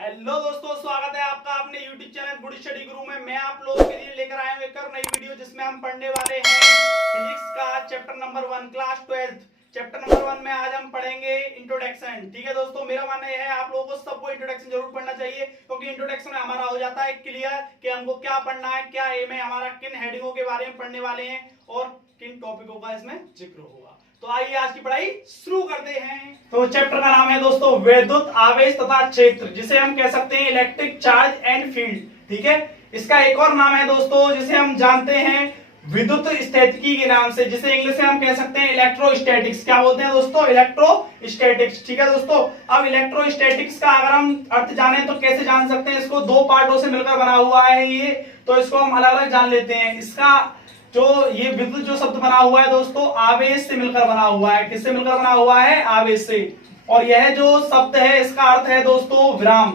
Hello दोस्तों, स्वागत है आपका अपने YouTube चैनल गुड स्टडी गुरु में। मैं आप लोगों के लिए लेकर आया हूं एक और नई वीडियो जिसमें हम पढ़ने वाले हैं फिजिक्स का chapter number 1 class 12। Chapter number 1 में आज हम पढ़ेंगे इंट्रोडक्शन। ठीक है दोस्तों, मेरा मानना यह है आप लोगों को सबको इंट्रोडक्शन जरूर पढ़ना चाहिए, क्योंकि इंट्रोडक्शन में हमारा हो जाता है क्लियर कि हमको क्या पढ़ना है, क्या एम है हमारा, किन हेडिंगों के बारे में पढ़ने वाले हैं और किन टॉपिकों का इसमें जिक्र होगा। तो आइए आज की पढ़ाई शुरू करते हैं। तो चैप्टर का नाम है दोस्तों विद्युत आवेश तथा क्षेत्र, जिसे हम कह सकते हैं इलेक्ट्रिक चार्ज एंड फील्ड। ठीक है, इसका एक और नाम है दोस्तों जिसे हम जानते हैं विद्युत स्थितिकी के नाम से, जिसे इंग्लिश में हम कह सकते हैं इलेक्ट्रोस्टैटिक्स। क्या बोलते हैं दोस्तों? इलेक्ट्रोस्टैटिक्स। ठीक है दोस्तों, अब इलेक्ट्रोस्टैटिक्स का अगर हम अर्थ जाने तो कैसे जान सकते हैं? इसको दो पार्टों से मिलकर बना हुआ है ये, तो इसको हम अलग अलग जान लेते हैं। इसका जो ये विद्युत जो शब्द बना हुआ है दोस्तों, आवेश से मिलकर बना हुआ है। किससे मिलकर बना हुआ है? आवेश से। और यह जो शब्द है इसका अर्थ है दोस्तों विराम,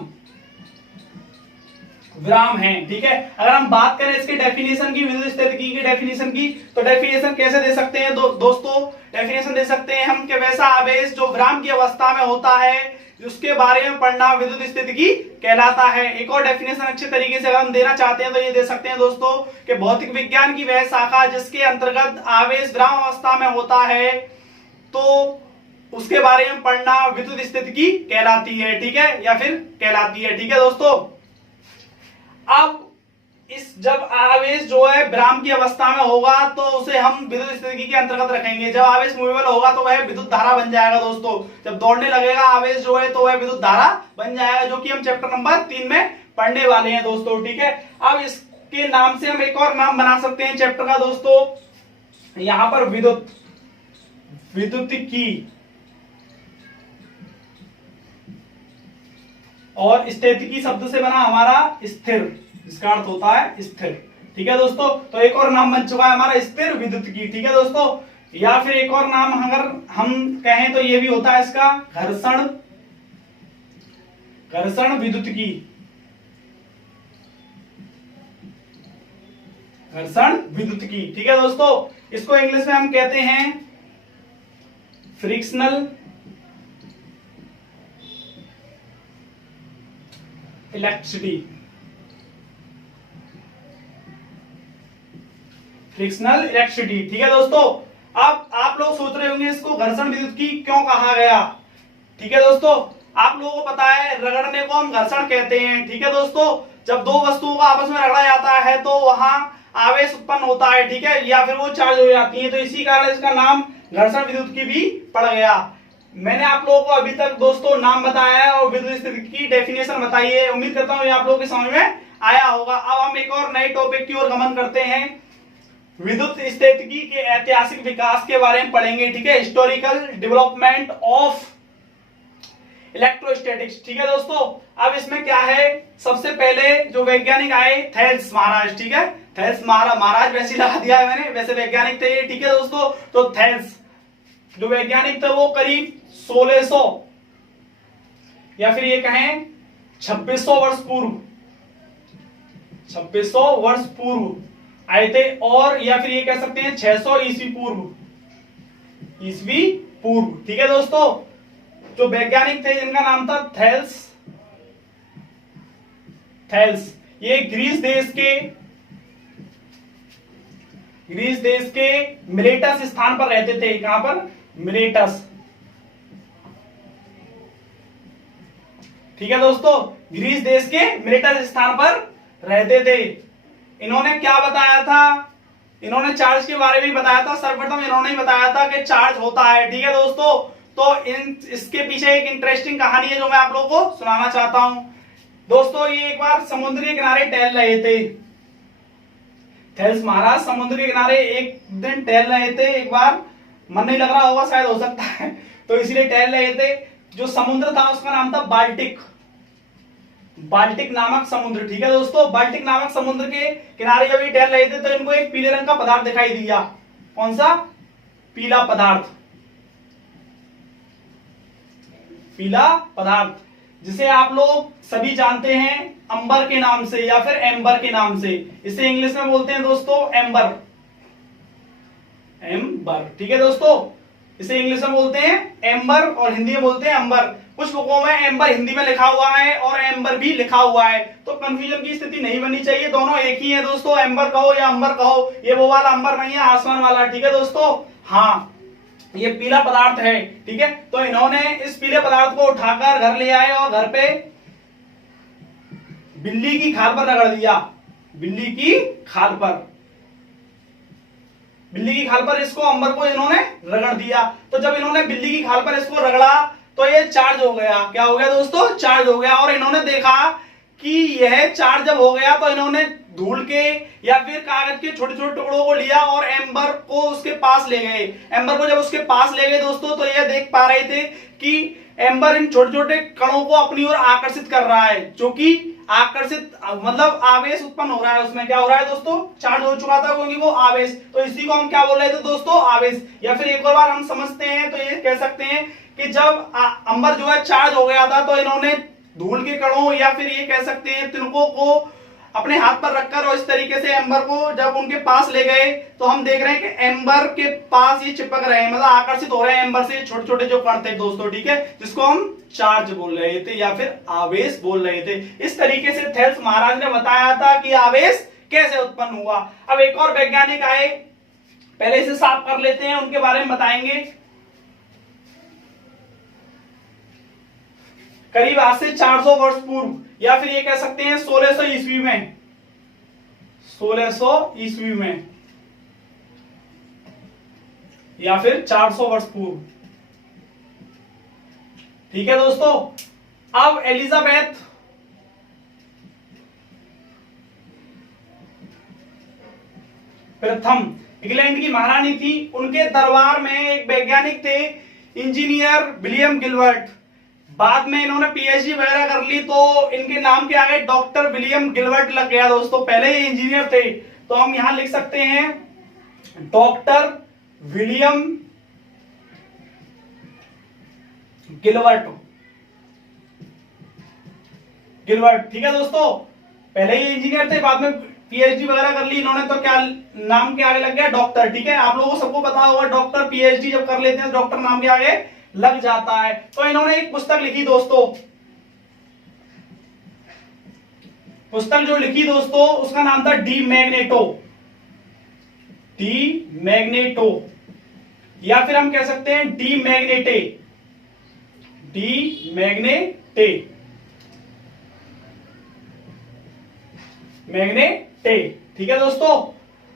विराम है। ठीक है, अगर हम बात करें इसकी डेफिनेशन की, विद्युत स्थितिकी की डेफिनेशन की, तो डेफिनेशन कैसे दे सकते हैं दोस्तों? डेफिनेशन दे सकते हैं हम कि वैसा आवेश जो विराम की अवस्था में होता है उसके बारे में पढ़ना विद्युत स्थितिकी कहलाता है। एक और डेफिनेशन अच्छे तरीके से अगर हम देना चाहते हैं तो ये दे सकते हैं दोस्तों कि भौतिक विज्ञान की वह शाखा जिसके अंतर्गत आवेश विराम अवस्था में होता है तो उसके बारे में पढ़ना विद्युत स्थितिकी कहलाती है। ठीक है, या फिर कहलाती है। ठीक है दोस्तों, अब इस जब आवेश जो है विराम की अवस्था में होगा तो उसे हम विद्युत स्थितिकी के अंतर्गत रखेंगे। जब आवेश मूवेबल होगा तो वह विद्युत धारा बन जाएगा दोस्तों। जब दौड़ने लगेगा आवेश जो है तो वह विद्युत धारा बन जाएगा, जो कि हम चैप्टर नंबर 3 में पढ़ने वाले हैं दोस्तों। ठीक है, अब इसके नाम से हम एक और नाम बना सकते हैं चैप्टर का दोस्तों। यहां पर विद्युतिकी और स्थितिकी शब्द से बना हमारा स्थिर, इसका अर्थ होता है स्थिर। ठीक है दोस्तों, तो एक और नाम बन चुका है हमारा स्थिर विद्युतिकी। ठीक है दोस्तों, या फिर एक और नाम अगर हम कहें तो ये भी होता है इसका घर्षण विद्युतिकी। घर्षण विद्युतिकी। ठीक है दोस्तों, इसको इंग्लिश में हम कहते हैं फ्रिक्शनल इलेक्ट्रिसिटी। Frictional electricity. ठीक है दोस्तों, अब आप लोग सोच रहे होंगे इसको घर्षण विद्युतिकी क्यों कहा गया। ठीक है दोस्तों, आप लोगों को पता है रगड़ने को हम घर्षण कहते हैं। ठीक है दोस्तों, जब दो वस्तुओं का आपस में रगड़ा जाता है तो वहां आवेश उत्पन्न होता है। ठीक है, या फिर वो चार्ज हो जाती है, तो इसी कारण इसका नाम घर्षण विद्युतिकी भी पड़ गया। मैंने आप लोगों को अभी तक दोस्तों नाम बताया है और विद्युत स्थितिकी की डेफिनेशन बताई है। उम्मीद करता हूं ये आप लोगों के समझ में आया होगा। अब हम एक और नए टॉपिक की ओर गमन करते हैं। विद्युत स्थितिकी के ऐतिहासिक विकास के बारे में पढ़ेंगे। ठीक है, हिस्टोरिकल डेवलपमेंट ऑफ इलेक्ट्रोस्टैटिक्स। ठीक है दोस्तों, अब इसमें क्या है, सबसे पहले जो वैज्ञानिक आए थेल्स महाराज। ठीक है, थेल्स महाराज वैसे लगा दिया है मैंने, वैसे वैज्ञानिक थे ये। ठीक है दोस्तों, तो थेल्स जो वैज्ञानिक थे वो करीब 1600 या फिर ये कहें 2600 वर्ष पूर्व, 2600 वर्ष पूर्व आए थे, और या फिर ये कह सकते हैं 600 ईस्वी पूर्व। ठीक है दोस्तों, जो वैज्ञानिक थे जिनका नाम था थेल्स, ये ग्रीस देश के मिलेटस स्थान पर रहते थे। कहां पर? मिलेटस। ठीक है दोस्तों, ग्रीस देश के मिलेटस स्थान पर रहते थे। इन्होंने क्या बताया था? इन्होंने चार्ज के बारे में बताया था। सर्वप्रथम इन्होंने ही बताया था कि चार्ज होता है। ठीक है दोस्तों, तो इसके पीछे एक इंटरेस्टिंग कहानी है जो मैं आप लोगों को सुनाना चाहता हूं दोस्तों। ये एक बार समुद्र के किनारे टहल रहे थे। थेल्स महाराज समुद्र के किनारे एक दिन टहल रहे थे। एक बार मन नहीं लग रहा होगा, शायद हो सकता है, तो इसलिए टहल रहे थे। जो समुद्र था उसका नाम था बाल्टिक नामक समुद्र। ठीक है दोस्तों, बाल्टिक नामक समुद्र के किनारे जब ये टहल रहे थे तो इनको एक पीले रंग का पदार्थ दिखाई दिया। कौन सा? पीला पदार्थ, जिसे आप लोग सभी जानते हैं अंबर के नाम से या फिर एम्बर के नाम से। इसे इंग्लिश में बोलते हैं दोस्तों एम्बर। ठीक है दोस्तों, इसे इंग्लिश में बोलते हैं एम्बर और हिंदी में बोलते हैं अंबर। कुछ बुकों में एम्बर हिंदी में लिखा हुआ है और एम्बर भी लिखा हुआ है, तो कंफ्यूजन की स्थिति नहीं बननी चाहिए, दोनों एक ही है दोस्तों, एम्बर कहो या अंबर कहो, ये वो वाला अंबर नहीं है आसमान वाला, ठीक है दोस्तों। हाँ, ये पीला पदार्थ है, ठीक है। तो इन्होंने इस पीले पदार्थ को उठाकर घर ले आए और घर पे बिल्ली की खाल पर रगड़ दिया, बिल्ली की खाल पर, बिल्ली की खाल पर इसको अंबर को इन्होंने रगड़ दिया। तो जब इन्होंने बिल्ली की खाल पर इसको रगड़ा तो ये चार्ज हो गया, क्या हो गया दोस्तों, चार्ज हो गया। और इन्होंने देखा कि यह चार्ज जब हो गया तो इन्होंने धूल के या फिर कागज के छोटे छोटे टुकड़ों को लिया और एम्बर को उसके पास ले गए। एम्बर को जब उसके पास ले गए दोस्तों तो यह देख पा रहे थे कि एम्बर इन छोटे छोटे कणों को अपनी ओर आकर्षित कर रहा है, जो कि आकर्षित मतलब आवेश उत्पन्न हो रहा है, उसमें क्या हो रहा है दोस्तों, चार्ज हो चुका था क्योंकि वो आवेश, तो इसी को हम क्या बोल रहे थे दोस्तों, आवेश। या फिर एक और बार हम समझते हैं तो ये कह सकते हैं कि जब अंबर जो है चार्ज हो गया था तो इन्होंने धूल के कणों या फिर ये कह सकते हैं तिनकों को अपने हाथ पर रखकर और इस तरीके से एम्बर को जब उनके पास ले गए तो हम देख रहे हैं कि एम्बर के पास ये चिपक रहे हैं, मतलब आकर्षित हो रहे हैं एम्बर से छोटे छोटे जो कण थे दोस्तों, ठीक है, जिसको हम चार्ज बोल रहे थे या फिर आवेश बोल रहे थे। इस तरीके से थेल्स महाराज ने बताया था कि आवेश कैसे उत्पन्न हुआ। अब एक और वैज्ञानिक आए, पहले इसे साफ कर लेते हैं, उनके बारे में बताएंगे। करीब आज से 400 वर्ष पूर्व या फिर ये कह सकते हैं 1600 ईस्वी में, 1600 ईस्वी में या फिर 400 वर्ष पूर्व, ठीक है दोस्तों। अब एलिजाबेथ प्रथम इंग्लैंड की महारानी थी, उनके दरबार में एक वैज्ञानिक थे इंजीनियर विलियम गिलबर्ट। बाद में इन्होंने पीएचडी वगैरह कर ली तो इनके नाम के आगे डॉक्टर विलियम गिलबर्ट लग गया दोस्तों, पहले ये इंजीनियर थे, तो हम यहां लिख सकते हैं डॉक्टर विलियम गिलबर्ट, गिलबर्ट, ठीक है दोस्तों। पहले ये इंजीनियर थे, बाद में पीएचडी वगैरह कर ली इन्होंने, तो क्या नाम के आगे लग गया डॉक्टर, ठीक है। आप लोगों को सबको पता होगा डॉक्टर पीएचडी जब कर लेते हैं तो डॉक्टर नाम के आगे लग जाता है। तो इन्होंने एक पुस्तक लिखी दोस्तों, पुस्तक जो लिखी दोस्तों उसका नाम था डी मैग्नेटो, डी मैग्नेटो, या फिर हम कह सकते हैं डी मैग्नेटे, डी मैग्नेटे, मैग्नेटे, ठीक है दोस्तों।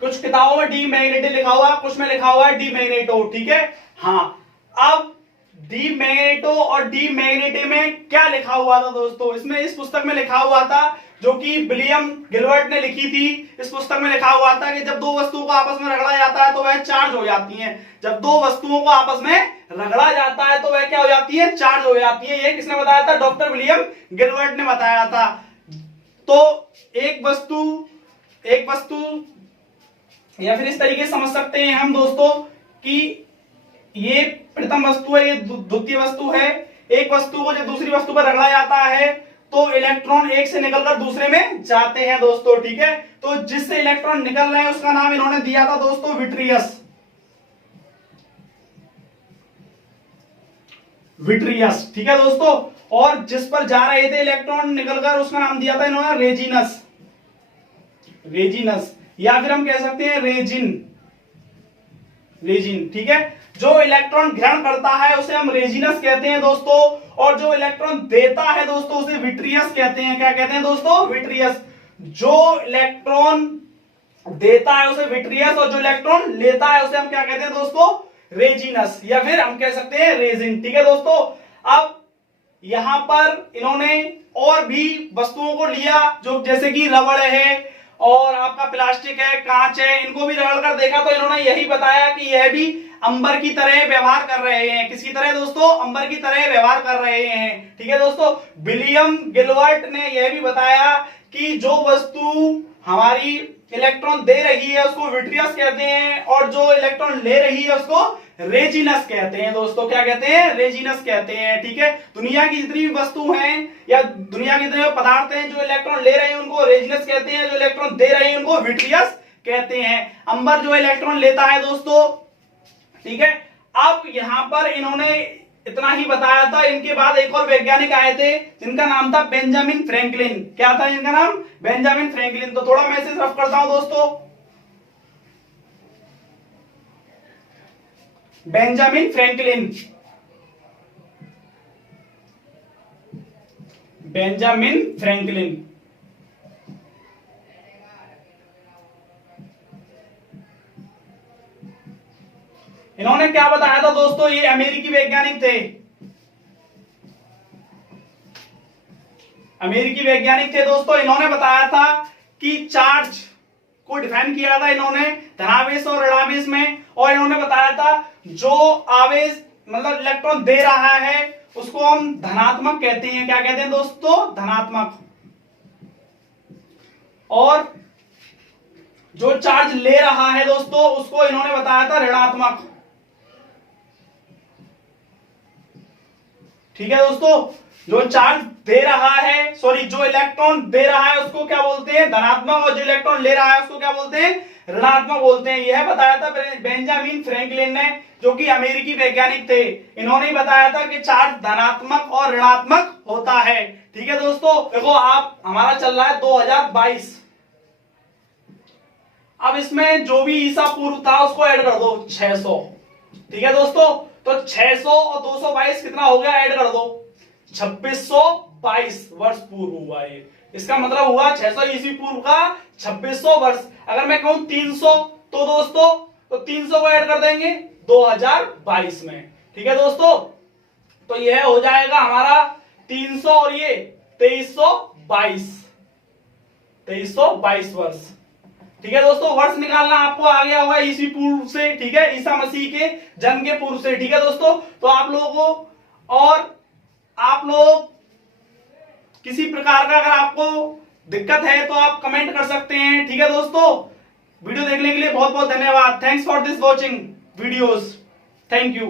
कुछ किताबों में डी मैग्नेटे लिखा हुआ है, कुछ में लिखा हुआ है डी मैग्नेटो, ठीक है। हाँ, अब डी मैग्नेटो और डी मैग्नेटे में क्या लिखा हुआ था दोस्तों, इसमें इस पुस्तक में लिखा हुआ था जो कि विलियम गिलबर्ट ने लिखी थी। इस पुस्तक में लिखा हुआ था कि जब दो वस्तुओं को आपस में रगड़ा जाता है तो वह चार्ज हो जाती हैं, जब दो वस्तुओं को आपस में रगड़ा जाता है तो वह क्या हो जाती है, चार्ज हो जाती है। ये किसने बताया था, डॉक्टर विलियम गिलबर्ट ने बताया था। तो एक वस्तु या फिर इस तरीके से समझ सकते हैं हम दोस्तों कि ये प्रथम वस्तु है, ये द्वितीय वस्तु है। एक वस्तु को जब दूसरी वस्तु पर रगड़ा जाता है तो इलेक्ट्रॉन एक से निकलकर दूसरे में जाते हैं दोस्तों, ठीक है। तो जिससे इलेक्ट्रॉन निकल रहे हैं उसका नाम इन्होंने दिया था दोस्तों विट्रियस, विट्रियस, ठीक है दोस्तों। और जिस पर जा रहे थे इलेक्ट्रॉन निकलकर उसका नाम दिया था इन्होंने रेजिनस, रेजिनस, या फिर हम कह सकते हैं रेजिन, रेजिन, ठीक है। जो इलेक्ट्रॉन ग्रहण करता है उसे हम रेजिनस कहते हैं दोस्तों, और जो इलेक्ट्रॉन देता है दोस्तों उसे विट्रियस कहते हैं। क्या कहते हैं दोस्तों, विट्रियस। जो इलेक्ट्रॉन देता है उसे विट्रियस और जो इलेक्ट्रॉन लेता है उसे हम क्या कहते हैं दोस्तों, रेजिनस, या फिर हम कह सकते हैं रेजिन, ठीक है दोस्तों। अब यहां पर इन्होंने और भी वस्तुओं को लिया जो जैसे कि रबड़ है और आपका प्लास्टिक है, कांच है, इनको भी रगड़ कर देखा तो इन्होंने यही बताया कि यह भी अंबर की तरह व्यवहार कर रहे हैं। किसकी तरह दोस्तों, अंबर की तरह व्यवहार कर रहे हैं, ठीक है दोस्तों। विलियम गिलबर्ट ने यह भी बताया कि जो वस्तु हमारी इलेक्ट्रॉन दे रही है उसको विट्रियस कहते हैं और जो इलेक्ट्रॉन ले रही है उसको रेजिनस कहते हैं दोस्तों। क्या कहते हैं, रेजिनस कहते हैं, ठीक है। दुनिया की जितनी भी वस्तु हैं या दुनिया के जितने पदार्थ हैं जो इलेक्ट्रॉन ले रहे हैं उनको रेजिनस कहते हैं, जो इलेक्ट्रॉन दे रहे हैं उनको विट्रियस कहते हैं। अंबर जो इलेक्ट्रॉन लेता है दोस्तों, ठीक है। अब यहां पर इन्होंने इतना ही बताया था। इनके बाद एक और वैज्ञानिक आए थे जिनका नाम था बेंजामिन फ्रैंकलिन। क्या था इनका नाम? Benjamin Franklin. तो थोड़ा मैसेज रफ करता हूं दोस्तों। Benjamin Franklin, Benjamin Franklin. इन्होंने क्या बताया था दोस्तों? ये अमेरिकी वैज्ञानिक थे, अमेरिकी वैज्ञानिक थे दोस्तों। इन्होंने बताया था कि चार्ज को डिफाइन किया था इन्होंने धनावेश और ऋणावेश में, और इन्होंने बताया था जो आवेश मतलब इलेक्ट्रॉन दे रहा है उसको हम धनात्मक कहते हैं। क्या कहते हैं दोस्तों? धनात्मक। और जो चार्ज ले रहा है दोस्तों उसको इन्होंने बताया था ऋणात्मक। ठीक है दोस्तों, जो चार्ज दे रहा है, सॉरी जो इलेक्ट्रॉन दे रहा है उसको क्या बोलते हैं? धनात्मक, और जो इलेक्ट्रॉन ले रहा है उसको क्या बोलते हैं? ऋणात्मक बोलते हैं। यह बताया था बेंजामिन फ्रैंकलिन ने, जो कि अमेरिकी वैज्ञानिक थे। इन्होंने ही बताया था कि चार्ज धनात्मक और ऋणात्मक होता है। ठीक है दोस्तों, देखो आप हमारा चल रहा है 2022। अब इसमें जो भी ईसा पूर्व था उसको ऐड कर दो 600। ठीक है दोस्तों, तो 600 और 222 कितना हो गया? ऐड कर दो 2622 वर्ष पूर्व हुआ ये। इसका मतलब हुआ 600 ईस्वी पूर्व का 2600 वर्ष। अगर मैं कहूं 300 तो दोस्तों, तो 300 को ऐड कर देंगे 2022 में। ठीक है दोस्तों, तो यह हो जाएगा हमारा 300 और ये 2322, 2322 वर्ष। ठीक है दोस्तों, वर्ष निकालना आपको आ गया होगा ईस्वी पूर्व से। ठीक है, ईसा मसीह के जन्म के पूर्व से। ठीक है दोस्तों, तो आप लोगों को, और आप लोग किसी प्रकार का अगर आपको दिक्कत है तो आप कमेंट कर सकते हैं। ठीक है दोस्तों, वीडियो देखने के लिए बहुत बहुत धन्यवाद। Thanks for this watching videos. Thank you.